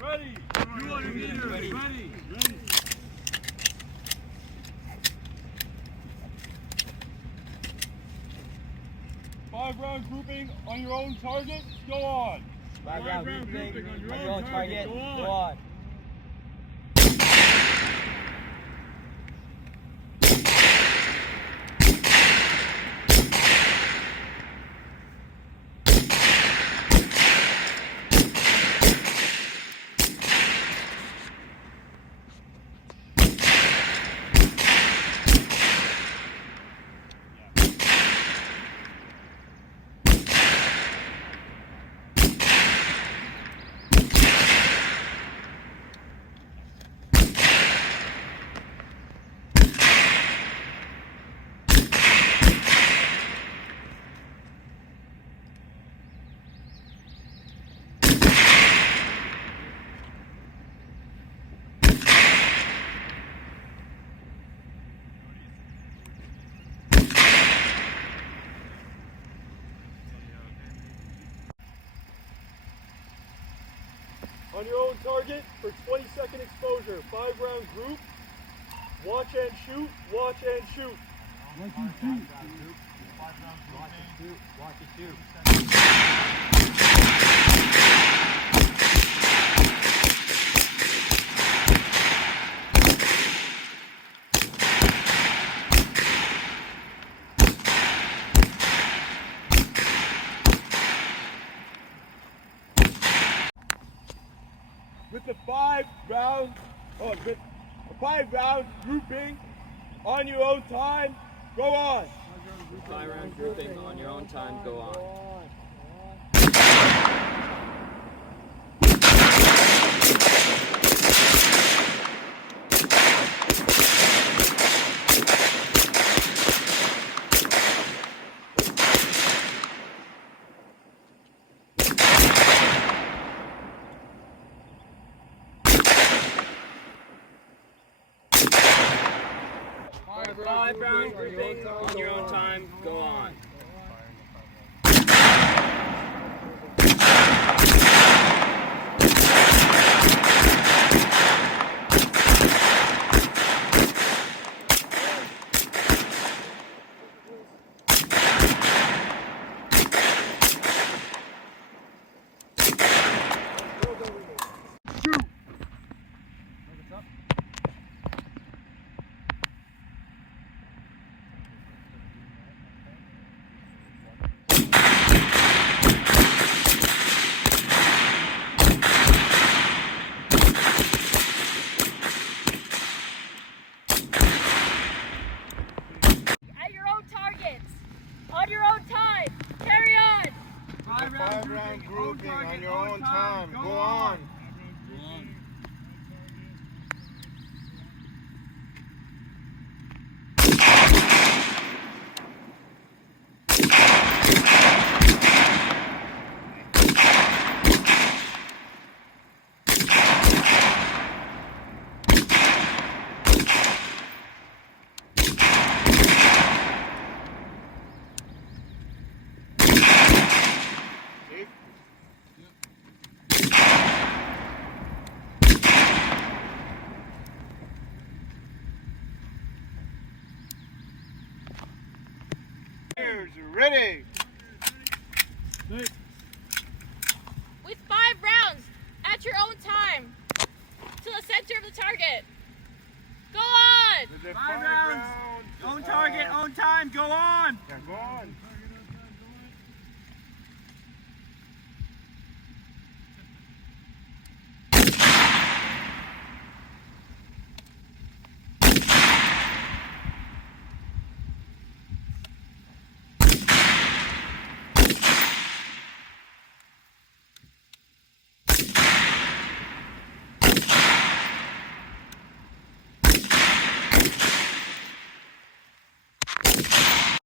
Ready. 200 meters. Ready. 5-round grouping on your own target. Go on. 5-round grouping on your own target. Go on. On your own target for 20-second exposure. 5-round group. Watch and shoot. Watch and shoot. Watch and shoot. 5-round grouping. Watch and With the 5-round grouping on your own time, go on. 5-round grouping on your own time, go on. Five-round grouping on your own time, go on. On your own time, carry on. 5-round grouping on your own time. Go on. Ready. With 5 rounds at your own time to the center of the target. Go on! 5 rounds. Own target, own time, go on. Yeah, go on.